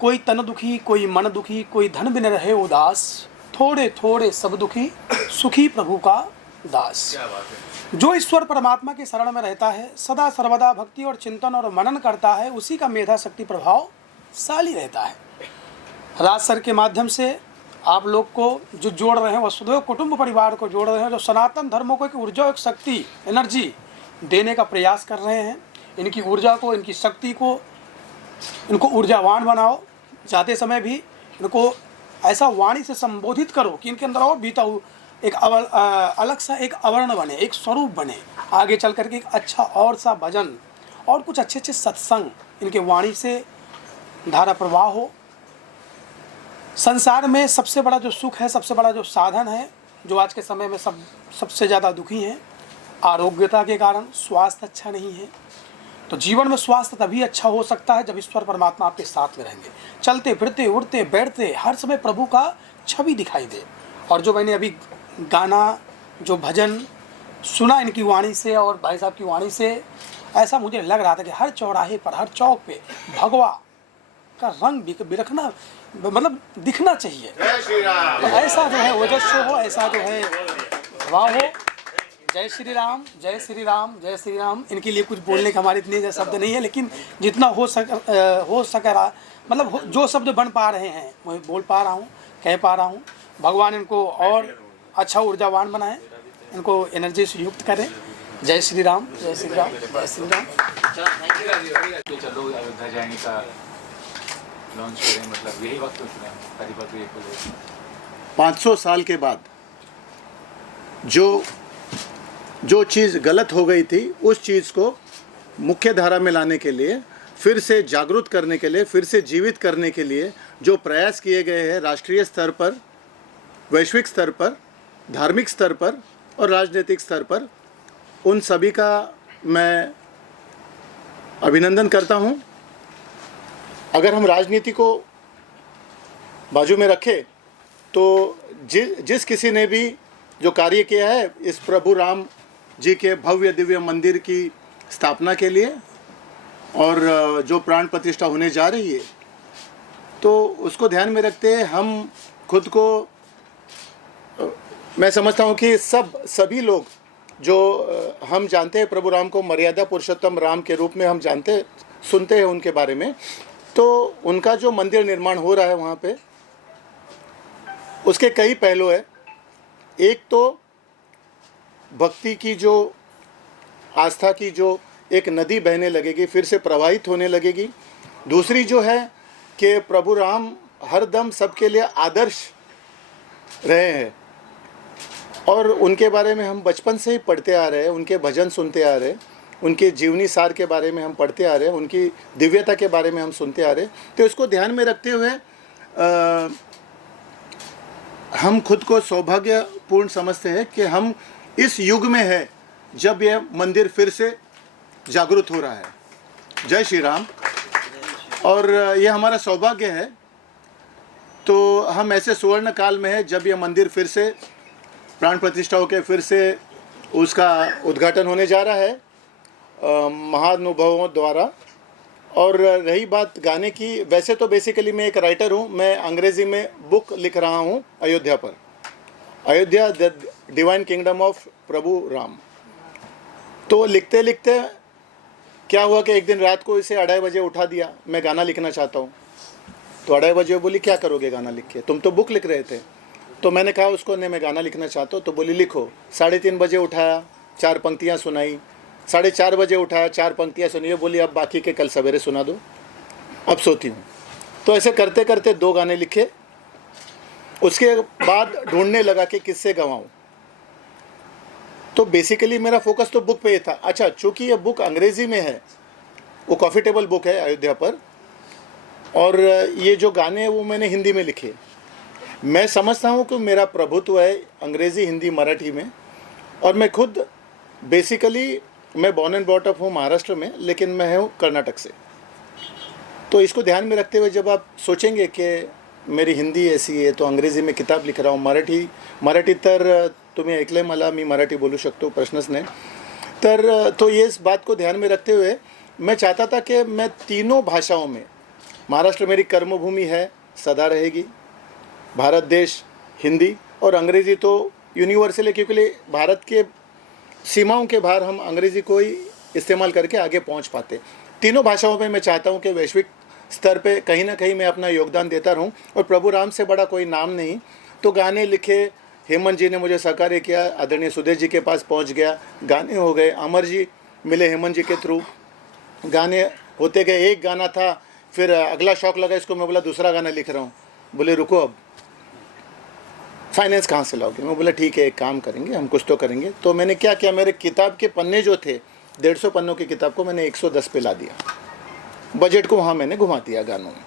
कोई तन दुखी, कोई मन दुखी, कोई धन बिन रहे उदास, थोड़े थोड़े सब दुखी, सुखी प्रभु का दास। जो ईश्वर परमात्मा के शरण में रहता है, सदा सर्वदा भक्ति और चिंतन और मनन करता है, उसी का मेधा शक्ति प्रभावशाली रहता है। राज सर के माध्यम से आप लोग को जो जोड़ रहे हैं, वसुधैव कुटुंब परिवार को जोड़ रहे हैं, जो सनातन धर्मों को एक ऊर्जा, एक शक्ति, एनर्जी देने का प्रयास कर रहे हैं। इनकी ऊर्जा को, इनकी शक्ति को, इनको ऊर्जावान बनाओ। जाते समय भी इनको ऐसा वाणी से संबोधित करो कि इनके अंदर और बीता एक अलग सा एक आवरण बने, एक स्वरूप बने। आगे चल करके एक अच्छा और सा भजन और कुछ अच्छे अच्छे सत्संग इनके वाणी से धारा प्रवाह हो। संसार में सबसे बड़ा जो सुख है, सबसे बड़ा जो साधन है, जो आज के समय में सबसे ज़्यादा दुखी हैं, आरोग्यता के कारण स्वास्थ्य अच्छा नहीं है। तो जीवन में स्वास्थ्य तभी अच्छा हो सकता है जब ईश्वर परमात्मा आपके साथ में रहेंगे। चलते फिरते उड़ते बैठते हर समय प्रभु का छवि दिखाई दे। और जो मैंने अभी गाना जो भजन सुना इनकी वाणी से और भाई साहब की वाणी से, ऐसा मुझे लग रहा था कि हर चौराहे पर, हर चौक पे भगवा का रंग बिरखना, मतलब दिखना चाहिए। तो ऐसा जो है ओजस्व हो, ऐसा जो है वाह हो। जय श्री राम, जय श्री राम, जय श्री राम। इनके लिए कुछ बोलने का हमारे इतने शब्द नहीं है, लेकिन जितना हो सक रहा, मतलब जो शब्द बन पा रहे हैं मैं बोल पा रहा हूँ, कह पा रहा हूँ। भगवान इनको और अच्छा ऊर्जावान बनाए, इनको एनर्जी से युक्त करें। जय श्री राम, जय श्री राम, जय श्री राम। चलो अयोध्या जाने का लॉन्च करें, मतलब यही वक्त परिपत्र 500 साल के बाद जो चीज़ गलत हो गई थी, उस चीज़ को मुख्य धारा में लाने के लिए, फिर से जागरूक करने के लिए, फिर से जीवित करने के लिए जो प्रयास किए गए हैं राष्ट्रीय स्तर पर, वैश्विक स्तर पर, धार्मिक स्तर पर और राजनीतिक स्तर पर, उन सभी का मैं अभिनंदन करता हूं। अगर हम राजनीति को बाजू में रखें तो जिस किसी ने भी जो कार्य किया है इस प्रभु राम जी के भव्य दिव्य मंदिर की स्थापना के लिए और जो प्राण प्रतिष्ठा होने जा रही है, तो उसको ध्यान में रखते हैं हम खुद को, मैं समझता हूँ कि सभी लोग जो हम जानते हैं प्रभु राम को मर्यादा पुरुषोत्तम राम के रूप में हम सुनते हैं उनके बारे में, तो उनका जो मंदिर निर्माण हो रहा है वहाँ पे, उसके कई पहलू है। एक तो भक्ति की जो आस्था की जो एक नदी बहने लगेगी, फिर से प्रवाहित होने लगेगी। दूसरी जो है कि प्रभु राम हरदम सबके लिए आदर्श रहे हैं और उनके बारे में हम बचपन से ही पढ़ते आ रहे हैं, उनके भजन सुनते आ रहे हैं, उनके जीवनी सार के बारे में हम पढ़ते आ रहे हैं, उनकी दिव्यता के बारे में हम सुनते आ रहे हैं। तो इसको ध्यान में रखते हुए हम खुद को सौभाग्यपूर्ण समझते हैं कि हम इस युग में है जब यह मंदिर फिर से जागृत हो रहा है। जय श्री राम। और यह हमारा सौभाग्य है। तो हम ऐसे सुवर्ण काल में है जब यह मंदिर फिर से प्राण प्रतिष्ठा होकर फिर से उसका उद्घाटन होने जा रहा है महानुभावों द्वारा। और रही बात गाने की, वैसे तो बेसिकली मैं एक राइटर हूँ, मैं अंग्रेज़ी में बुक लिख रहा हूँ अयोध्या पर, Ayodhya the divine kingdom of Prabhu Ram. तो लिखते लिखते क्या हुआ कि एक दिन रात को इसे 2:30 बजे उठा दिया, मैं गाना लिखना चाहता हूँ। तो 2:30 बजे बोली क्या करोगे गाना लिख के, तुम तो बुक लिख रहे थे। तो मैंने कहा उसको, नहीं मैं गाना लिखना चाहता हूँ। तो बोली लिखो। 3:30 बजे उठाया, 4 पंक्तियाँ सुनाई। 4:30 बजे उठाया, 4 पंक्तियाँ सुनिए, बोली अब बाकी के कल सवेरे सुना दो, अब सोती हूँ। तो ऐसे करते करते 2 गाने लिखे। उसके बाद ढूंढने लगा कि किससे गवाऊँ। तो बेसिकली मेरा फोकस तो बुक पे ही था। अच्छा, चूँकि ये बुक अंग्रेज़ी में है, वो कॉफ़ी टेबल बुक है अयोध्या पर, और ये जो गाने हैं वो मैंने हिंदी में लिखे। मैं समझता हूँ कि मेरा प्रभुत्व है अंग्रेज़ी, हिंदी, मराठी में। और मैं खुद बेसिकली मैं बॉर्न एंड ब्रॉट अप हूँ महाराष्ट्र में, लेकिन मैं हूँ कर्नाटक से। तो इसको ध्यान में रखते हुए जब आप सोचेंगे कि मेरी हिंदी ऐसी आहे, तो अंग्रेजी में किताब लिख रहा हूँ, मराठी तर तुम्ही ऐकलंय मला, मी मराठी बोलू शकतो, प्रश्नच नाही। तर तो ये इस बात को ध्यान में रखते हुए मैं चाहता था कि मैं तीनों भाषाओं में, महाराष्ट्र मेरी कर्मभूमि है, सदा रहेगी, भारत देश हिंदी, और अंग्रेज़ी तो यूनिवर्सल है, क्योंकि भारत के सीमाओं के बाहर हम अंग्रेज़ी को ही इस्तेमाल करके आगे पहुंच पाते। तीनों भाषाओं में मैं चाहता हूं कि वैश्विक स्तर पे कहीं ना कहीं मैं अपना योगदान देता रहूं, और प्रभु राम से बड़ा कोई नाम नहीं। तो गाने लिखे, हेमंत जी ने मुझे सहकार्य किया, आदरणीय सुदेश जी के पास पहुंच गया, गाने हो गए, अमर जी मिले हेमंत जी के थ्रू, गाने होते गए। एक गाना था, फिर अगला शौक लगा इसको, मैं बोला दूसरा गाना लिख रहा हूँ। बोले रुको, अब फाइनेंस कहाँ से लाओगे? मैं बोला ठीक है, एक काम करेंगे, हम कुछ तो करेंगे। तो मैंने क्या किया, मेरे किताब के पन्ने जो थे, 150 पन्नों की किताब को मैंने 110 पे ला दिया, बजट को वहाँ मैंने घुमा दिया गानों में।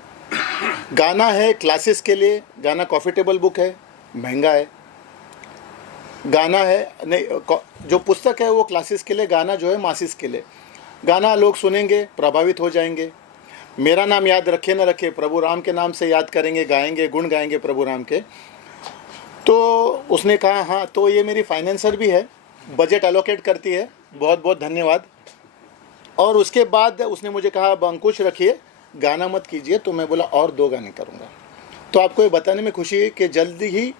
गाना है क्लासेस के लिए, गाना कॉफ़ी टेबल बुक है, महंगा है। गाना है नहीं, जो पुस्तक है वो क्लासेस के लिए, गाना जो है मासिस के लिए। गाना लोग सुनेंगे, प्रभावित हो जाएंगे। मेरा नाम याद रखे न रखे, प्रभु राम के नाम से याद करेंगे, गाएंगे, गुण गाएंगे प्रभु राम के। तो उसने कहा हाँ, तो ये मेरी फाइनेंसर भी है, बजट एलोकेट करती है, बहुत बहुत धन्यवाद। और उसके बाद उसने मुझे कहा अब अंकुश रखिए, गाना मत कीजिए। तो मैं बोला और 2 गाने करूँगा। तो आपको ये बताने में खुशी है कि जल्दी ही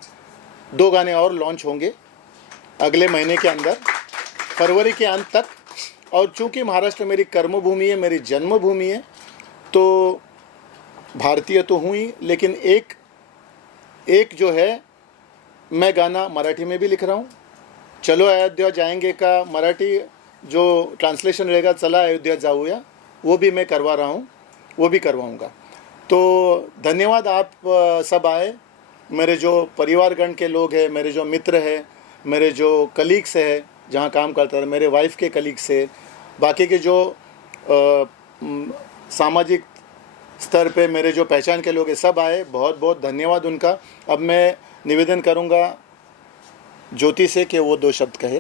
2 गाने और लॉन्च होंगे अगले महीने के अंदर, फरवरी के अंत तक। और चूँकि महाराष्ट्र मेरी कर्मभूमि है, मेरी जन्मभूमि है, तो भारतीय तो हूँ ही, लेकिन एक जो है, मैं गाना मराठी में भी लिख रहा हूँ। चलो अयोध्या जाएंगे का मराठी जो ट्रांसलेशन रहेगा, चला अयोध्या जाऊया, वो भी मैं करवा रहा हूँ, वो भी करवाऊँगा। तो धन्यवाद, आप सब आए, मेरे जो परिवारगण के लोग हैं, मेरे जो मित्र हैं, मेरे जो कलीग्स हैं जहाँ काम करता है, मेरे वाइफ के कलीग्स हैं, बाकी के जो सामाजिक स्तर पे मेरे जो पहचान के लोग हैं, सब आए, बहुत बहुत धन्यवाद उनका। अब मैं निवेदन करूँगा ज्योति से कि वो 2 शब्द कहे।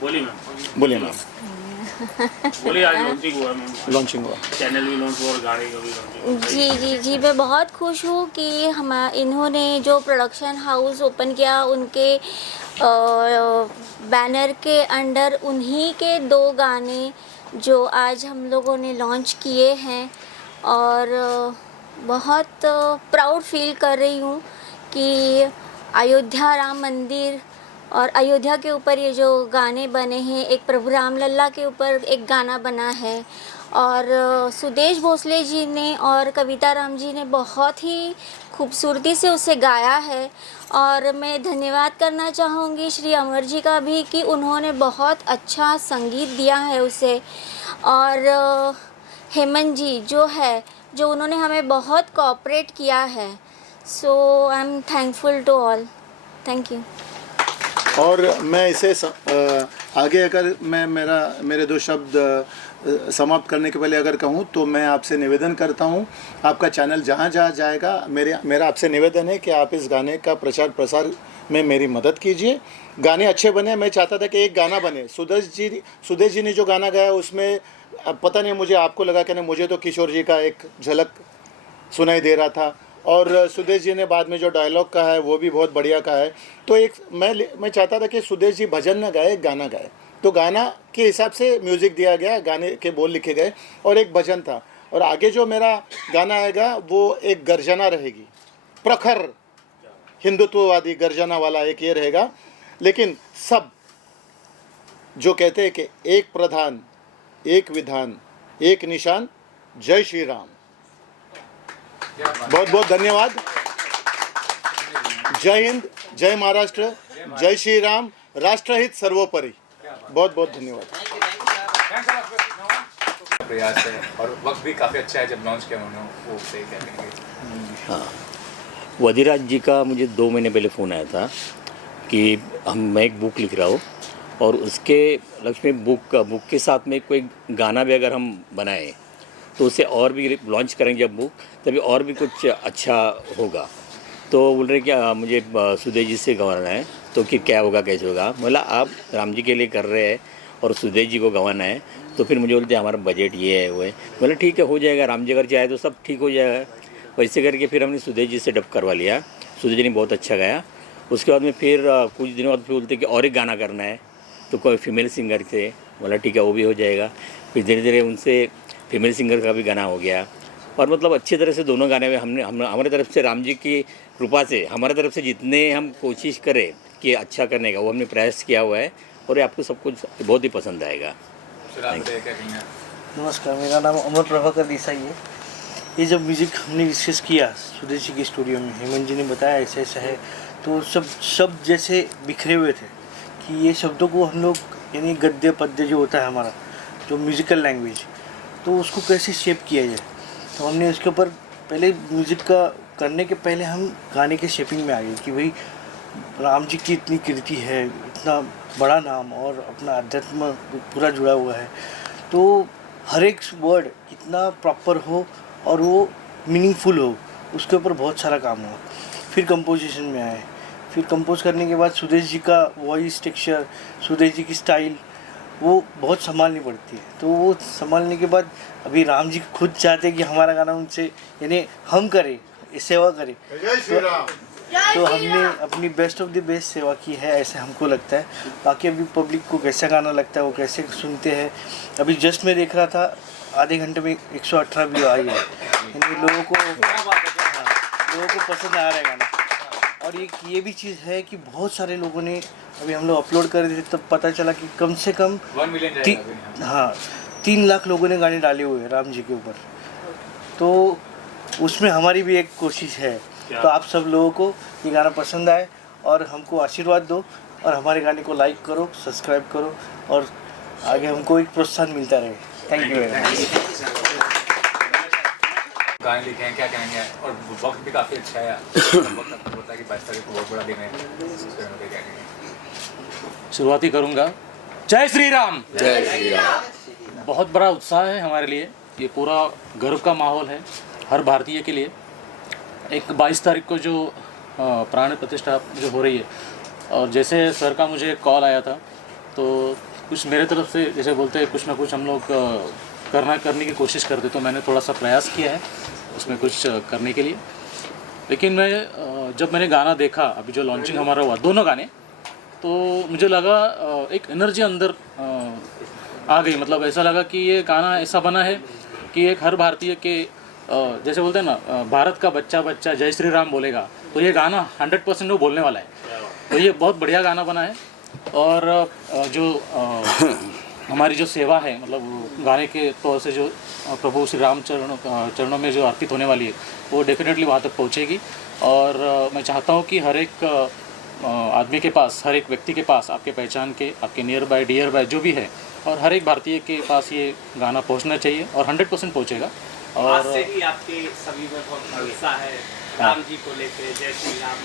बोलिए मैम। बोलिए मैम। बोलिए, आज लॉन्चिंग हुआ मैम, लॉन्चिंग हुआ, चैनल भी लॉन्च हुआ और गाड़ी का भी लॉन्चिंग। जी जी जी, मैं बहुत खुश हूँ कि इन्होंने जो प्रोडक्शन हाउस ओपन किया, उनके बैनर के अंडर उन्हीं के 2 गाने जो आज हम लोगों ने लॉन्च किए हैं। और बहुत प्राउड फील कर रही हूँ कि अयोध्या राम मंदिर और अयोध्या के ऊपर ये जो गाने बने हैं, एक प्रभु राम लल्ला के ऊपर एक गाना बना है, और सुदेश भोसले जी ने और कविता राम जी ने बहुत ही खूबसूरती से उसे गाया है। और मैं धन्यवाद करना चाहूँगी श्री अमर जी का भी कि उन्होंने बहुत अच्छा संगीत दिया है उसे। और हेमंत जी जो उन्होंने हमें बहुत कोऑपरेट किया है। So I am thankful to all. Thank you. और मैं इसे आगे अगर मैं मेरे 2 शब्द समाप्त करने के पहले अगर कहूँ, तो मैं आपसे निवेदन करता हूँ, आपका चैनल जहाँ जहाँ जाएगा, मेरा आपसे निवेदन है कि आप इस गाने का प्रचार प्रसार में मेरी मदद कीजिए। गाने अच्छे बने, मैं चाहता था कि एक गाना बने। सुदेश जी ने जो गाना गाया उसमें पता नहीं, मुझे आपको लगा कि नहीं, मुझे तो किशोर जी का एक झलक सुनाई दे रहा था। और सुदेश जी ने बाद में जो डायलॉग का है वो भी बहुत बढ़िया का है। तो एक मैं चाहता था कि सुदेश जी भजन न गाए, गाना गाए। तो गाना के हिसाब से म्यूज़िक दिया गया, गाने के बोल लिखे गए और एक भजन था। और आगे जो मेरा गाना आएगा वो एक गर्जना रहेगी, प्रखर हिंदुत्ववादी गर्जना वाला एक ये रहेगा। लेकिन सब जो कहते हैं कि एक प्रधान, एक विधान, एक निशान, जय श्री राम। बहुत बहुत धन्यवाद। जय हिंद, जय महाराष्ट्र, जय श्री राम, राष्ट्रहित सर्वोपरि। बहुत बहुत धन्यवाद। प्रयास है और वक्त भी काफ़ी अच्छा है जब लॉन्च किया उन्होंने, वो सही कहेंगे। हाँ, वधिराज जी का मुझे 2 महीने पहले फ़ोन आया था कि मैं एक बुक लिख रहा हूँ और उसके लक्ष्य में बुक के साथ में कोई गाना भी अगर हम बनाएं तो उससे और भी लॉन्च करेंगे जब बुक, तभी और भी कुछ अच्छा होगा। तो बोल रहे क्या मुझे सुदेश जी से गंवाना है, तो कि क्या होगा कैसे होगा। बोला आप राम जी के लिए कर रहे हैं और सुदेश जी को गंवाना है, तो फिर मुझे बोलते हमारा बजट ये है वो है। बोला ठीक है, हो जाएगा, राम जी अगर चाहे तो सब ठीक हो जाएगा। वैसे करके फिर हमने सुदेश जी से डब करवा लिया। सुदेश जी ने बहुत अच्छा गाया। उसके बाद में फिर कुछ दिनों बाद फिर बोलते कि और एक गाना करना है, तो कोई फीमेल सिंगर से। बोला ठीक है, वो भी हो जाएगा। फिर धीरे धीरे उनसे फीमेल सिंगर का भी गाना हो गया। और मतलब अच्छी तरह से दोनों गाने में हमारे तरफ से राम जी की कृपा से हमारे तरफ से जितने हम कोशिश करें कि अच्छा करने का, वो हमने प्रयास किया हुआ है और ये आपको सब कुछ बहुत ही पसंद आएगा। नमस्कार, मेरा नाम अमर प्रभाकर देसाई है। ये जब म्यूज़िक हमने डिस्कस किया सुदेश जी के स्टूडियो में, हेमंत जी ने बताया ऐसा ऐसा है, तो सब शब्द जैसे बिखरे हुए थे कि ये शब्दों को हम लोग, यानी गद्य पद्य जो होता है हमारा जो म्यूज़िकल लैंग्वेज, तो उसको कैसे शेप किया जाए। तो हमने उसके ऊपर पहले म्यूज़िक का करने के पहले हम गाने के शेपिंग में आ गए कि भाई राम जी की इतनी कीर्ति है, इतना बड़ा नाम और अपना अध्यात्म पूरा जुड़ा हुआ है, तो हर एक वर्ड कितना प्रॉपर हो और वो मीनिंगफुल हो, उसके ऊपर बहुत सारा काम हुआ। फिर कंपोजिशन में आए, फिर कंपोज करने के बाद सुदेश जी का वॉइस टेक्सचर, सुदेश जी की स्टाइल वो बहुत संभालनी पड़ती है। तो वो संभालने के बाद अभी राम जी खुद चाहते हैं कि हमारा गाना उनसे, यानी हम करें, सेवा करें। जय श्री राम। तो हमने अपनी बेस्ट ऑफ द बेस्ट सेवा की है, ऐसे हमको लगता है। बाकी अभी पब्लिक को कैसा गाना लगता है, वो कैसे सुनते हैं। अभी जस्ट मैं देख रहा था, आधे घंटे में 118 व्यू आई है, यानी लोगों को पसंद आ रहा है गाना। और ये भी चीज़ है कि बहुत सारे लोगों ने, अभी हम लोग अपलोड कर रहे थे तब पता चला कि कम से कम 1 मिलियन 3 लाख लोगों ने गाने डाले हुए हैं राम जी के ऊपर। तो उसमें हमारी भी एक कोशिश है। तो आप सब लोगों को ये गाना पसंद आए और हमको आशीर्वाद दो और हमारे गाने को लाइक करो, सब्सक्राइब करो और आगे हमको एक प्रोत्साहन मिलता रहे। Thank you very much. गाने लिखे हैं, क्या कहेंगे? और वक्त भी काफ़ी अच्छा है, वक्त आपको पता है कि 22 तारीख को बहुत बड़ा दिन है, उसके बारे में क्या कहेंगे? शुरुआती करूँगा। जय श्री राम। जय श्री राम। बहुत बड़ा उत्साह है हमारे लिए, ये पूरा गर्व का माहौल है हर भारतीय के लिए। एक 22 तारीख को जो प्राण प्रतिष्ठा जो हो रही है, और जैसे सर का मुझे कॉल आया था तो कुछ मेरे तरफ से जैसे बोलते हैं कुछ ना कुछ हम लोग करने की कोशिश करते, तो मैंने थोड़ा सा प्रयास किया है उसमें कुछ करने के लिए। लेकिन मैं जब मैंने गाना देखा, अभी जो लॉन्चिंग हमारा हुआ दोनों गाने, तो मुझे लगा एक एनर्जी अंदर आ गई। मतलब ऐसा लगा कि ये गाना ऐसा बना है कि एक हर भारतीय के जैसे बोलते हैं ना, भारत का बच्चा जय श्री राम बोलेगा, तो ये गाना 100% वो बोलने वाला है। तो ये बहुत बढ़िया गाना बना है। और जो हमारी जो सेवा है, मतलब गाने के तौर से जो प्रभु श्री राम चरणों में जो अर्पित होने वाली है, वो डेफिनेटली वहाँ तक पहुँचेगी। और मैं चाहता हूँ कि हर एक आदमी के पास, हर एक व्यक्ति के पास, आपके पहचान के, आपके नियर बाय डियर बाय जो भी है, और हर एक भारतीय के पास ये गाना पहुँचना चाहिए और 100% पहुँचेगा। और आज से ही आपके सभी में बहुत उत्साह है, राम जी को लेकर जय श्री राम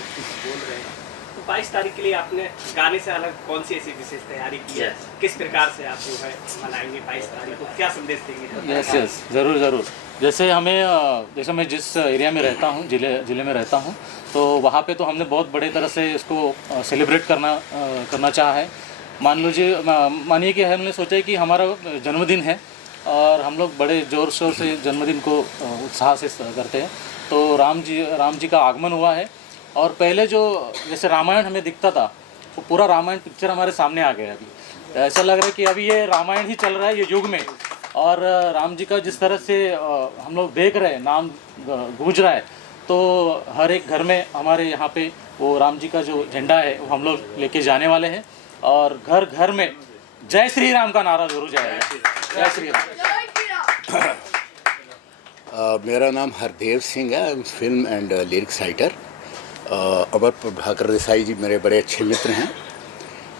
बोल रहे हैं। तो 22 तारीख के लिए आपने गाने से अलग कौन सी ऐसी विशेष तैयारी की है? किस प्रकार से आप जो है मनाएंगे 22 तारीख को, क्या संदेश देंगे? यस, ज़रूर। जैसे मैं जिस एरिया में रहता हूँ, जिले में रहता हूँ, तो वहाँ पे तो हमने बहुत बड़े तरह से इसको सेलिब्रेट करना चाहा है। मानिए कि हमने सोचा है कि हमारा जन्मदिन है और हम लोग बड़े ज़ोर शोर से जन्मदिन को उत्साह से करते हैं। तो राम जी का आगमन हुआ है। और पहले जो जैसे रामायण हमें दिखता था, वो पूरा रामायण पिक्चर हमारे सामने आ गया। अभी ऐसा लग रहा है कि अभी ये रामायण ही चल रहा है ये युग में। और राम जी का जिस तरह से हम लोग देख रहे हैं, नाम गूंज रहा है, तो हर एक घर में हमारे यहाँ पे वो राम जी का जो झंडा है वो हम लोग लेके जाने वाले हैं। और घर घर में जय श्री राम का नारा जरूर जाएगा। जय श्री राम। मेरा नाम हरदेव सिंह है, फिल्म एंड लिरिक्स राइटर। अमर प्रभाकर देसाई जी मेरे बड़े अच्छे मित्र हैं।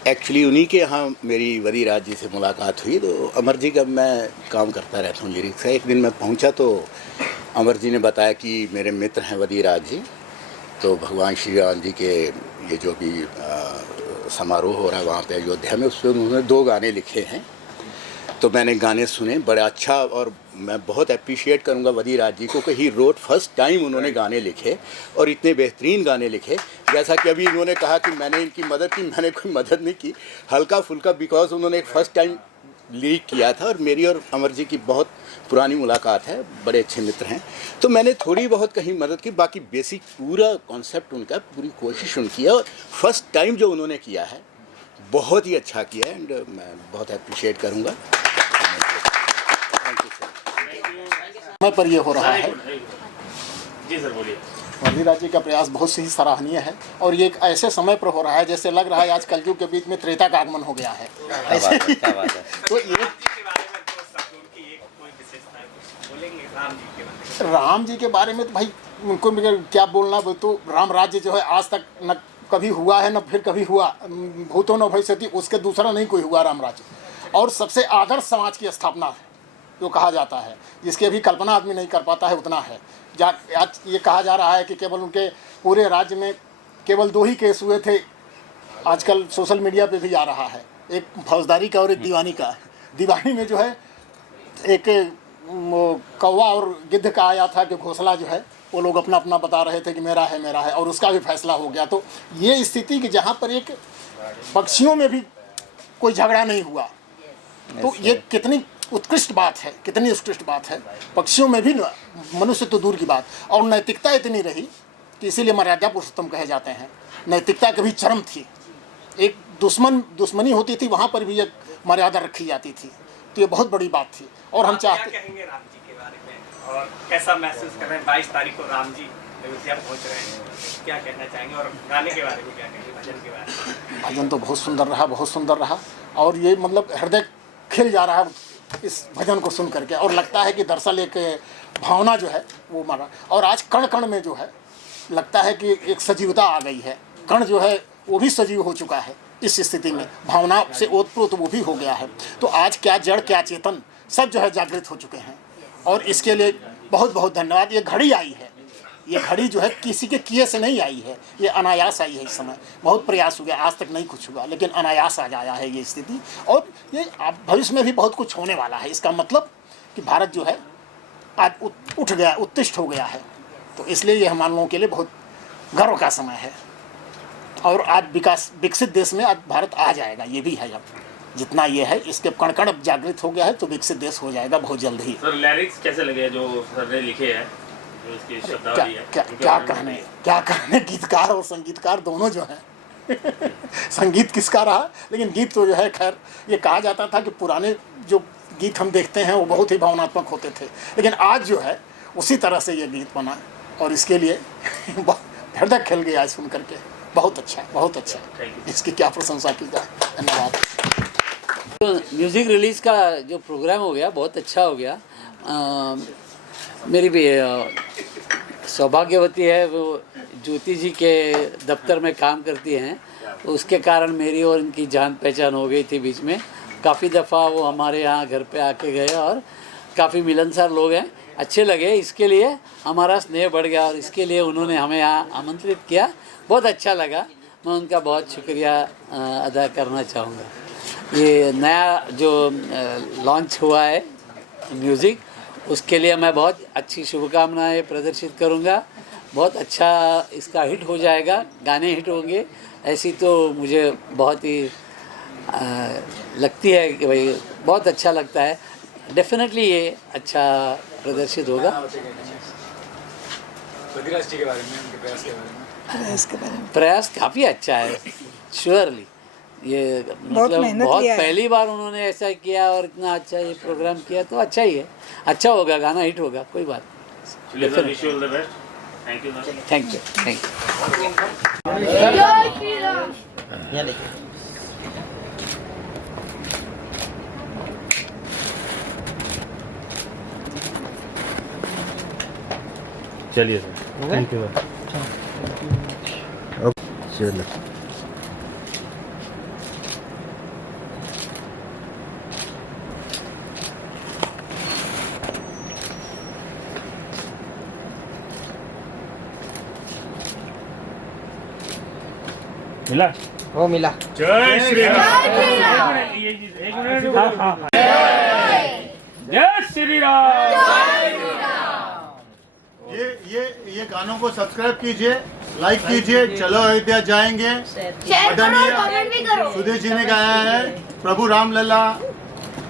एक्चुअली उन्हीं के यहाँ मेरी वदीराज जी से मुलाकात हुई। तो अमर जी का मैं काम करता रहता हूँ लिरिक्स का। एक दिन मैं पहुँचा तो अमर जी ने बताया कि मेरे मित्र हैं वदीराज जी, तो भगवान श्री राम जी के ये जो भी समारोह हो रहा है वहाँ पे अयोध्या में, उस पर उन्होंने 2 गाने लिखे हैं। तो मैंने गाने सुने, बड़ा अच्छा। और मैं बहुत अप्रिशिएट करूंगा वदीराज जी को कि ही रोड फर्स्ट टाइम उन्होंने गाने लिखे और इतने बेहतरीन गाने लिखे। जैसा कि अभी इन्होंने कहा कि मैंने इनकी मदद की, मैंने कोई मदद नहीं की, हल्का फुल्का, बिकॉज उन्होंने एक फ़र्स्ट टाइम लीक किया था। और मेरी और अमर जी की बहुत पुरानी मुलाकात है, बड़े अच्छे मित्र हैं। तो मैंने थोड़ी बहुत कहीं मदद की, बाकी बेसिक पूरा कॉन्सेप्ट उनका, पूरी कोशिश उनकी है। और फर्स्ट टाइम जो उन्होंने किया है बहुत ही अच्छा किया है एंड मैं बहुत अप्रिशिएट करूँगा। समय पर ये हो रहा है। जी सर, बोलिए। वदीराज जी का प्रयास बहुत ही सराहनीय है और ये एक ऐसे समय पर हो रहा है जैसे लग रहा है आज कलयुग के बीच में त्रेता का आगमन हो गया है। ऐसे तो ये राम जी के बारे में तो भाई उनको क्या बोलना, वो तो राम राज्य जो है आज तक न कभी हुआ है न फिर कभी हुआ, भूतो न भविष्यति, उसके दूसरा नहीं कोई हुआ राम राज्य। और सबसे आदर्श समाज की स्थापना है जो कहा जाता है, जिसकी अभी कल्पना आदमी नहीं कर पाता है, उतना है। आज ये कहा जा रहा है कि केवल उनके पूरे राज्य में केवल 2 ही केस हुए थे। आजकल सोशल मीडिया पे भी आ रहा है, एक फौजदारी का और एक दीवानी का। दीवानी में जो है एक कौवा और गिद्ध का आया था कि घोंसला जो है वो लोग अपना अपना बता रहे थे कि मेरा है, और उसका भी फैसला हो गया। तो ये स्थिति कि जहाँ पर एक पक्षियों में भी कोई झगड़ा नहीं हुआ, तो ये कितनी उत्कृष्ट बात है, कितनी उत्कृष्ट बात है। पक्षियों में भी मनुष्य तो दूर की बात, और नैतिकता इतनी रही कि इसीलिए मर्यादा पुरुषोत्तम कहे जाते हैं। नैतिकता कभी चरम थी, एक दुश्मनी होती थी वहाँ पर भी एक मर्यादा रखी जाती थी, तो ये बहुत बड़ी बात थी। और हम चाहते क्या कहेंगे राम जी के बारे में, और कैसा महसूस कर रहे हैं 22 तारीख को राम जी अयोध्या पहुँच रहे हैं, क्या कहना चाहेंगे? और गाने के बारे में क्या कहेंगे, भजन के बारे में? भजन तो बहुत सुंदर रहा, बहुत सुंदर रहा, और ये मतलब हृदय खिल जा रहा है इस भजन को सुन करके, और लगता है कि दरअसल एक भावना जो है वो मारा। और आज कण कण में जो है लगता है कि एक सजीवता आ गई है, कण जो है वो भी सजीव हो चुका है। इस स्थिति में भावना से ओतप्रोत वो भी हो गया है। तो आज क्या जड़ क्या चेतन सब जो है जागृत हो चुके हैं, और इसके लिए बहुत बहुत धन्यवाद। ये घड़ी आई है, ये घड़ी जो है किसी के किए से नहीं आई है, ये अनायास आई है। इस समय बहुत प्रयास हो गया, आज तक नहीं कुछ हुआ, लेकिन अनायास आज आया है ये स्थिति, और ये भविष्य में भी बहुत कुछ होने वाला है। इसका मतलब कि भारत जो है आज उठ गया, उत्तिष्ठ हो गया है। तो इसलिए ये हम लोगों के लिए बहुत गर्व का समय है, और आज विकसित देश में आज भारत आ जाएगा, ये भी है। अब जितना ये है इसके कण कण जागृत हो गया है, तो विकसित देश हो जाएगा बहुत जल्द ही। सर लिरिक्स कैसे लगे जो सर ने लिखे हैं, जो इसकी शब्दावली है? क्या कहने गीतकार और संगीतकार दोनों जो हैं संगीत किसका रहा, लेकिन गीत तो जो है खैर ये कहा जाता था कि पुराने जो गीत हम देखते हैं वो बहुत ही भावनात्मक होते थे, लेकिन आज जो है उसी तरह से ये गीत बना, और इसके लिए हृदय खिल गया सुन करके। बहुत अच्छा, बहुत अच्छा, इसकी क्या प्रशंसा की जाए। धन्यवाद। तो म्यूज़िक रिलीज़ का जो प्रोग्राम हो गया बहुत अच्छा हो गया। मेरी भी सौभाग्यवती है, वो ज्योति जी के दफ्तर में काम करती हैं, उसके कारण मेरी और इनकी जान पहचान हो गई थी बीच में। काफ़ी दफ़ा वो हमारे यहाँ घर पे आके गए, और काफ़ी मिलनसार लोग हैं, अच्छे लगे। इसके लिए हमारा स्नेह बढ़ गया, और इसके लिए उन्होंने हमें यहाँ आमंत्रित किया, बहुत अच्छा लगा। मैं उनका बहुत शुक्रिया अदा करना चाहूँगा। ये नया जो लॉन्च हुआ है म्यूज़िक, उसके लिए मैं बहुत अच्छी शुभकामनाएं प्रदर्शित करूँगा। बहुत अच्छा इसका हिट हो जाएगा, गाने हिट होंगे, ऐसी तो मुझे बहुत ही लगती है कि भाई बहुत अच्छा लगता है। डेफिनेटली ये अच्छा प्रदर्शित होगा। वधिराज जी के बारे में, उनके प्रयास के बारे में? प्रयास काफ़ी अच्छा है, श्योरली। ये मतलब बहुत पहली बार उन्होंने ऐसा किया और इतना अच्छा ये प्रोग्राम किया, तो अच्छा ही है, अच्छा होगा, गाना हिट होगा, कोई बात नहीं। Thank you, thank you. चलिए सर, थैंक यू। चलो मिला? वो मिला। जय श्री राम। एक मिनट। जय श्री राम। ये गानों को सब्सक्राइब कीजिए, लाइक कीजिए। चलो अयोध्या जाएंगे, सुधीर जी ने गाया है, प्रभु राम लला,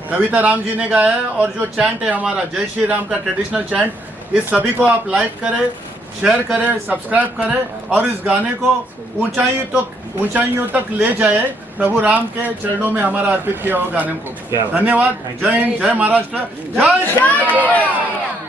कविता राम जी ने गाया है, और जो चैंट है हमारा जय श्री राम का ट्रेडिशनल चैंट, इस सभी को आप लाइक करें, शेयर करें, सब्सक्राइब करें, और इस गाने को ऊंचाइयों तक ले जाए, प्रभु राम के चरणों में हमारा अर्पित किया हुआ गाने को। धन्यवाद। जय हिंद, जय महाराष्ट्र, जय श्री राम।